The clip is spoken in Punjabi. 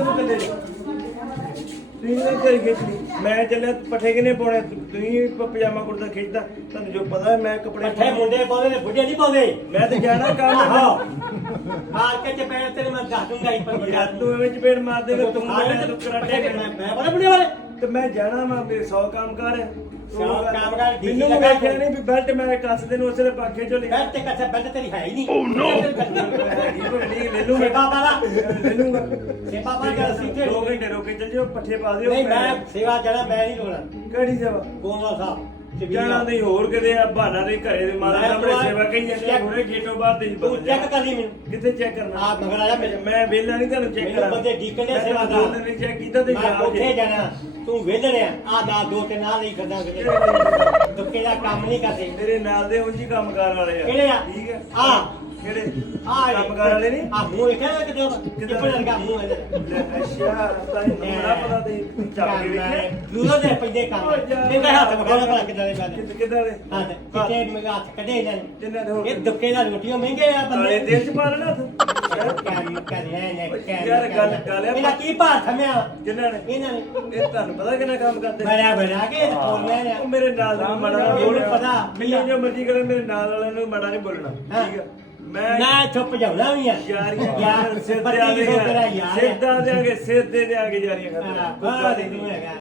ਕਿੱਧਰ ਨੂੰ ਚੱਲੇ? ਤੁਸੀਂ ਘਰੇ ਮੈਂ ਚੱਲਿਆ ਪੱਠੇ ਕਿਨੇ ਪਾਉਣੇ? ਤੁਸੀਂ ਪ- ਪਜਾਮਾ ਕੁੜਤਾ ਖਿੱਚਦਾ ਤੁਹਾਨੂੰ ਜੋ ਪਤਾ ਹੈ ਮੈਂ ਕੱਪੜੇ ਪੱਠੇ ਮੁੰਡੇ ਪਾਉਂਦੇ ਨੇ ਬੁੱਢੇ ਨਹੀਂ ਪਾਉਂਦੇ? ਮੈਂ ਤੇ ਜਾਣਾ ਕੰਮ ਆਹੋ। ਮਾਰ ਕੇ ਚਪੇੜ ਤੇਰੇ ਮੈਂ ਦੱਸ ਦੂੰਗਾ ਇੱਕ ਪਰ ਯਾਰ ਤੂੰ ਐਵੇਂ ਚਪੇੜ ਮਾਰ ਦੇਗਾ ਤੂੰ ਮੈਂ ਤੂੰ ਕਰਾਟੇ ਮੈਂ ਮੈਂ ਬੜੇ ਬੁੱਢੇ ਵਾਲੇ। ਤੇ ਮੈਂ ਜਾਣਾ ਮੈਂ ਮੇਰੇ 100 ਕੰਮ ਕਰ ਸੌ ਕੰਮ ਕਰ, ਮੈਨੂੰ ਲਗਾ ਵੇਖਿਆ ਨਹੀਂ ਵੀ ਬੈਲਟ ਮੈਂ ਕੱਸ ਦੇ ਨੂੰ ਉਸਲੇ ਪਾਖੇ ਚੋਂ ਲਿਆ ਬੈਠ ਤੇ ਕੱਥੇ ਬੈਠ ਤੇਰੀ ਹੈ ਹੀ ਨਹੀਂ। ਓ ਨੋ ਲੂੰਗਾ ਸੇਵਾ ਵਾਲਾ ਲੈ। ਲੂੰਗਾ ਸੇਵਾ ਵਾਲਾ ਗੱਲ ਸੀ ਤੇ ਦੋ ਘੰਟੇ ਰੋਕੇ ਚੱਲ ਜਿਓ ਪੱਠੇ ਪਾ ਦਿਓ ਨਹੀਂ ਮੈਂ ਸੇਵਾ ਜਣਾ ਮੈਂ ਨਹੀਂ ਰੋਣਾ। ਕਿਹੜੀ ਸੇਵਾ? ਗੋਂਦਾ ਸਾਹਿਬ ਤੇ ਜਾਣਾ ਨਹੀਂ ਹੋਰ ਕਿਤੇ ਆ ਬਹਾਨਾ ਦੇ ਘਰੇ ਦੇ ਮਾਤਾ ਮੈਂ ਸਾਹਮਣੇ ਤੂੰ ਸੇਵਾ ਕਹੀ ਜਾਂਦੇ ਹੁਣੇ ਗੇਟੋਂ ਬਾਹਰ ਦੇ ਤੂੰ ਚੈੱਕ ਕਰ ਲਈ ਮੈਨੂੰ। ਕਿੱਥੇ ਚੈੱਕ ਕਰਨਾ? ਆ ਮਗਰ ਆਇਆ ਮੇਰੇ। ਮੈਂ ਵੇਲਾ ਨਹੀਂ ਤੁਹਾਨੂੰ ਚੈੱਕ ਮੈਨੂੰ ਕਰਾਂ ਬੰਦੇ ਡੀਕਨ ਨੇ ਮੈਂ ਸੇਵਾ ਦੋ। ਦਾ। ਦਿਨ ਚੈੱਕ ਕੀਤਾ ਤੇ ਜਾ ਉੱਥੇ ਜਾਣਾ। ਤੂੰ ਵੇਲਣਿਆ ਆ ਦਾ ਦੋ ਤੇ ਨਾਲ ਨਹੀਂ ਕਰਦਾ ਕਿਤੇ ਦੁੱਕੇ ਦਾ ਕੰਮ ਨਹੀਂ ਕਰਦੇ। ਮੇਰੇ ਨਾਲ ਦੇ ਉਂਝ ਹੀ ਕੰਮਕਾਰ ਵਾਲੇ ਆ। ਕਿਹੜੇ ਆ? ਠੀਕ ਹੈ। ਆ ਕਿਹੜੇ? ਆ ਕੰਮਕਾਰ ਵਾਲੇ ਨਹੀਂ ਆ ਮੂੰਹ ਵੇਖਿਆ ਨਾ ਕਿਤੇ ਕਿੱਪੜ ਵਰਗਾ ਮੂੰਹ ਇਹਦਾ? ਲੈ, ਅੱਛਾ ਤਾਂ ਬੜਾ ਪਤਾ ਤੇ ਚੱਕ ਕੇ ਵੇਖਿਆ? ਦੂਰੋਂ ਦੇ ਪੈਂਦੇ ਕੰਮ। ਇਹਦਾ ਹੱਥ ਵਿਖਾਉਣਾ ਭਲਾ ਕਿੱਦਾਂ ਦੇ ਗੱਲ ਕਿੱਦਾਂ ਕਿੱਦਾਂ ਦੇ? ਹੱਥ ਕਿਤੇ ਮੇਰੇ ਹੱਥ ਕੱਢੇ ਇਹਨਾਂ ਨੇ। ਜਿੰਨਾ ਦੇ ਹੋ ਇਹ ਦੁੱਕੇ ਦਾ ਰੋਟੀਆਂ ਮਹਿੰਗੇ ਆ ਨਾਲੇ ਬੰਦੇ ਦਿਲ ਚ ਪਾ ਲੈਣਾ ਤੂੰ ਕੰਮ ਕਰ ਰਹੇ ਨੇ ਯਾਰ ਗੱਲ ਗੱਲ ਆ ਇਹਦਾ ਕੀ ਭਾਰ ਥਮਿਆ? ਜਿਨ੍ਹਾਂ ਨੇ? ਇਹਨਾਂ ਨੇ। ਇਹ ਤੁਹਾਨੂੰ ਪਤਾ ਕਿੰਨਾ ਕੰਮ ਕਰਦੇ? ਬੜਾ ਬੜਾ ਕੇ ਇਹ ਤੋਲਿਆ ਨੇ ਉਹ ਮੇਰੇ ਨਾਲ ਦਾ ਮਾੜਾ ਪਤਾ। ਮੈਨੂੰ ਜੋ ਮਰਜ਼ੀ ਕਰੇ ਮੇਰੇ ਨਾਲ ਵਾਲਿਆਂ ਨੂੰ ਮਾੜਾ ਨਹੀਂ ਬੋਲਣਾ। ਠੀਕ ਮੈਂ ਨਾ ਚੁੱਪ ਜਾਉਣਾ ਵੀ ਆ। ਯਾਰੀਆਂ ਯਾਰ ਸਿਰ ਪਰ ਤੇ ਆ ਕੀ ਸੋ ਤੇਰਾ ਕੇ ਯਾਰ। ਸਿਰ ਦਾ ਦੇਾਂਗੇ ਸਿਰ ਦੇ ਦੇਾਂਗੇ ਯਾਰੀਆਂ ਖਾਤਰ ਬਾਹਰ ਦੇ ਨੂੰ ਹੈਗਾ।